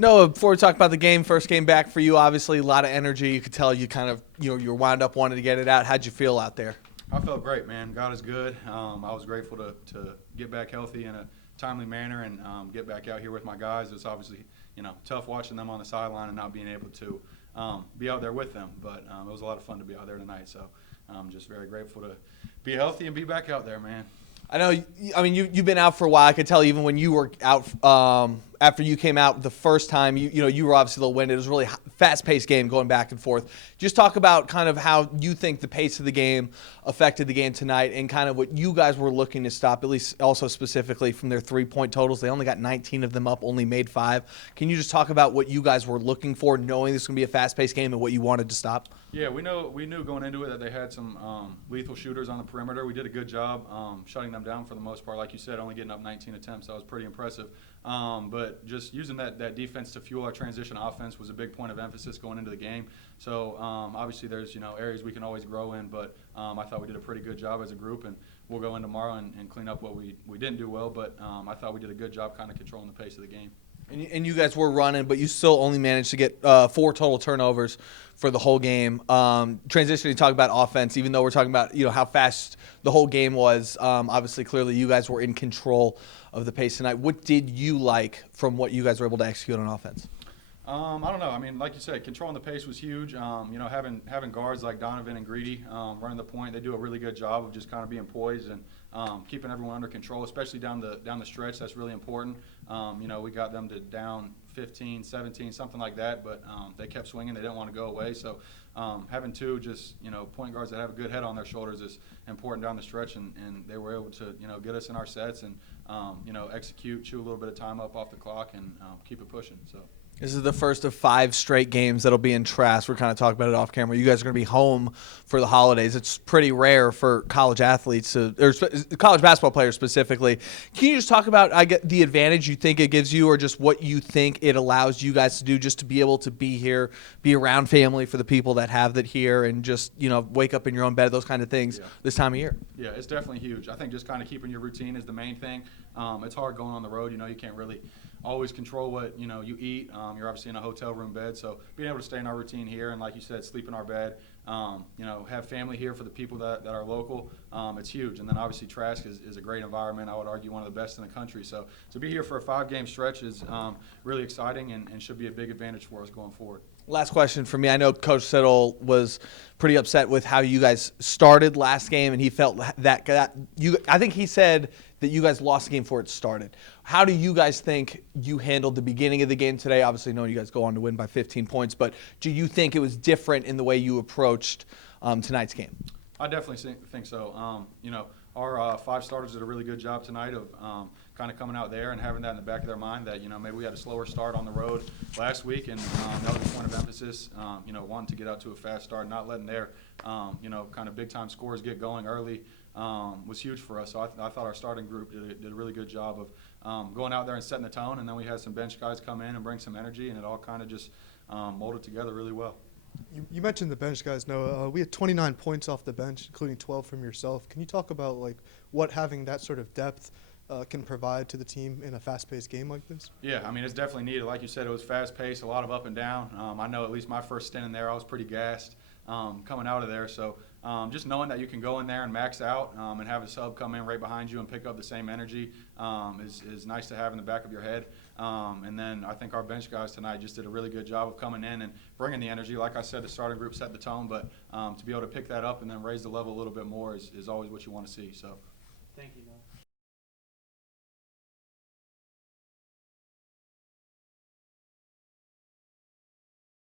Noah, before we talk about the game, first game back for you, obviously a lot of energy. You could tell you kind of, you're wound up wanting to get it out. How'd you feel out there? I felt great, man. God is good. I was grateful to get back healthy in a timely manner and get back out here with my guys. It's obviously, tough watching them on the sideline and not being able to be out there with them. But it was a lot of fun to be out there tonight. So I'm just very grateful to be healthy and be back out there, man. I know, you've been out for a while. I could tell even when you were out after you came out the first time, you were obviously a little winded. It was a really fast-paced game going back and forth. Just talk about kind of how you think the pace of the game affected the game tonight and kind of what you guys were looking to stop, at least also specifically from their three-point totals. They only got 19 of them up, only made 5. Can you just talk about what you guys were looking for, knowing this was going to be a fast-paced game and what you wanted to stop? Yeah, we knew going into it that they had some lethal shooters on the perimeter. We did a good job shutting them down for the most part. Like you said, only getting up 19 attempts. That was pretty impressive. But just using that defense to fuel our transition offense was a big point of emphasis going into the game. So obviously there's areas we can always grow in, but I thought we did a pretty good job as a group, and we'll go in tomorrow and clean up what we didn't do well. But I thought we did a good job kind of controlling the pace of the game. And you guys were running, but you still only managed to get 4 total turnovers for the whole game. Transitioning to talk about offense, even though we're talking about how fast the whole game was, obviously clearly you guys were in control of the pace tonight. What did you like from what you guys were able to execute on offense? I don't know. I mean, like you said, controlling the pace was huge. Having guards like Donovan and Greedy running the point, they do a really good job of just kind of being poised and keeping everyone under control, especially down the stretch. That's really important. We got them to down 15, 17, something like that, but they kept swinging. They didn't want to go away. So having 2 just point guards that have a good head on their shoulders is important down the stretch, and they were able to get us in our sets and execute, chew a little bit of time up off the clock, and keep it pushing. So. This is the first of 5 straight games that'll be in Trask. We're kind of talking about it off camera. You guys are going to be home for the holidays. It's pretty rare for college athletes, or college basketball players specifically. Can you just talk about the advantage you think it gives you, or just what you think it allows you guys to do, just to be able to be here, be around family for the people that have that here, and just wake up in your own bed, those kind of things this time of year? Yeah, it's definitely huge. I think just kind of keeping your routine is the main thing. It's hard going on the road. You can't really always control what you eat. You're obviously in a hotel room bed, so being able to stay in our routine here and, like you said, sleep in our bed, have family here for the people that are local, it's huge. And then obviously Trask is a great environment. I would argue one of the best in the country. So to be here for a 5-game stretch is really exciting and should be a big advantage for us going forward. Last question for me. I know Coach Siddle was pretty upset with how you guys started last game, and he felt that I think he said that you guys lost the game before it started. How do you guys think you handled the beginning of the game today? Obviously, knowing you guys go on to win by 15 points, but do you think it was different in the way you approached tonight's game? I definitely think so. Our 5 starters did a really good job tonight of kind of coming out there and having that in the back of their mind that, maybe we had a slower start on the road last week, and that was a point of emphasis, wanting to get out to a fast start, not letting their, kind of big-time scores get going early was huge for us. So I thought our starting group did a really good job of going out there and setting the tone, and then we had some bench guys come in and bring some energy, and it all kind of just molded together really well. You mentioned the bench guys, Noah. We had 29 points off the bench, including 12 from yourself. Can you talk about what having that sort of depth can provide to the team in a fast-paced game like this? Yeah, I mean, it's definitely needed. Like you said, it was fast-paced, a lot of up and down. I know at least my first stint in there, I was pretty gassed coming out of there. So just knowing that you can go in there and max out and have a sub come in right behind you and pick up the same energy is nice to have in the back of your head. And then I think our bench guys tonight just did a really good job of coming in and bringing the energy. Like I said, the starting group set the tone, but to be able to pick that up and then raise the level a little bit more is always what you want to see. So, thank you, Noah.